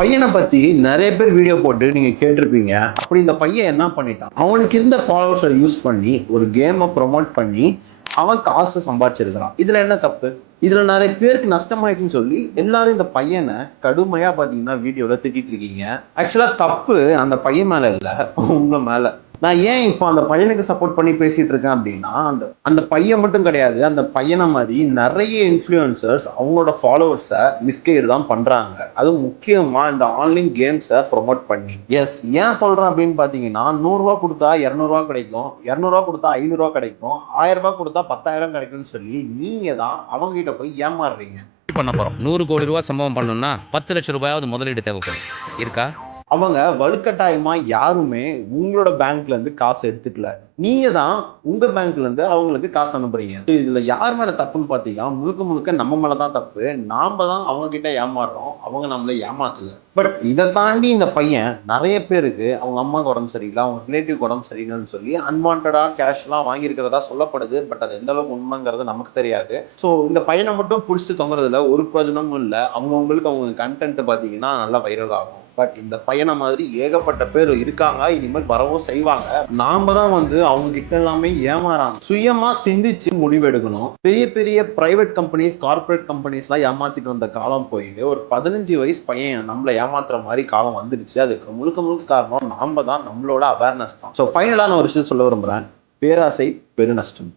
பையனை பத்தி நிறைய பேர் வீடியோ போட்டு நீங்க கேட்டிருப்பீங்க. அப்படி இந்த பையன் என்ன பண்ணிட்டான், அவனுக்கு இருந்த ஃபாலோவர்ஸை யூஸ் பண்ணி ஒரு கேமை ப்ரொமோட் பண்ணி அவன் காசு சம்பாதிச்சிருக்கிறான். இதுல என்ன தப்பு? இதுல நிறைய பேருக்கு நஷ்டமாயிடுச்சுன்னு சொல்லி எல்லாரும் இந்த பையனை கடுமையா பாத்தீங்கன்னா வீடியோல திட்டிட்டு இருக்கீங்க. ஆக்சுவலா தப்பு அந்த பையன் மேல இல்ல, உங்க மேல. நான் ஏன் இப்போ அந்த பையனுக்கு சப்போர்ட் பண்ணி பேசிட்டு இருக்கேன் அப்படின்னா, அந்த அந்த பையன் மட்டும் கிடையாது, அந்த பையனை மாதிரி நிறைய இன்ஃப்ளூயன்சர்ஸ் அவங்களோட ஃபாலோவர்ஸை மிஸ்கைடு தான் பண்றாங்க. அதுவும் முக்கியமா இந்த ஆன்லைன் கேம்ஸை ப்ரொமோட் பண்ணி. எஸ், ஏன் சொல்றேன் அப்படின்னு பாத்தீங்கன்னா, 100 ரூபா கொடுத்தா 200 ரூபா கிடைக்கும், 200 ரூபா கொடுத்தா 500 ரூபா கிடைக்கும், 1000 ரூபாய் கொடுத்தா 10,000 கிடைக்கும்னு சொல்லி நீங்க தான் அவங்க கிட்ட போய் ஏமாறுறீங்க. பண்ண போறோம். 100 கோடி ரூபாய் சம்பவம் பண்ணணும்னா 10 லட்சம் ரூபாயாவது முதலீடு தேவைப்படும். இருக்கா? அவங்க வலுக்கட்டாயமா யாருமே உங்களோட பேங்க்ல இருந்து காசு எடுத்துக்கல. நீங்க தான் உங்க பேங்க்ல இருந்து அவங்களுக்கு காசு அனுப்புறீங்க. இதுல யார் மேல தப்புன்னு பாத்தீங்கன்னா, முழுக்க முழுக்க நம்ம மேலதான் தப்பு. நாம தான் அவங்க கிட்ட ஏமாறுறோம், அவங்க நம்மள ஏமாத்தல. பட் இதை தாண்டி இந்த பையன் நிறைய பேருக்கு அவங்க அம்மாவுக்கு உடம்பு சரியில்லை, அவங்க ரிலேட்டிவ் உடம்பு சரியில்லைன்னு சொல்லி அன்வான்டா கேஷ் எல்லாம் வாங்கியிருக்கிறதா சொல்லப்படுது. பட் அது எந்த அளவுக்கு உண்மைங்கிறது நமக்கு தெரியாது. ஸோ இந்த பையனை மட்டும் பிடிச்சிட்டு தொங்குறதுல ஒரு பிரயோஜனமும் இல்லை. அவங்கவுங்களுக்கு அவங்க கண்டென்ட் பாத்தீங்கன்னா நல்லா வைரல் ஆகும். பட் இந்த பையனை மாதிரி ஏகப்பட்ட பேர் இருக்காங்க, இனிமேல் வரவும் செய்வாங்க. நாம தான் அவங்க கிட்ட எல்லாமே ஏமாறாங்க. சுயமா சிந்திச்சு முடிவெடுக்கணும். பெரிய பெரிய பிரைவேட் கம்பெனிஸ், கார்பரேட் கம்பெனிஸ் எல்லாம் ஏமாத்திட்டு வந்த காலம் போயிட்டு ஒரு 15 வயசு பையன் நம்மளை ஏமாத்துற மாதிரி காலம் வந்துடுச்சு. அதுக்கு முழுக்க முழுக்க காரணம் நாம தான், நம்மளோட அவேர்னஸ் தான். ஸோ ஃபைனலான ஒரு விஷயம் சொல்ல விரும்புறேன், பேராசை பெருநஷ்டம்.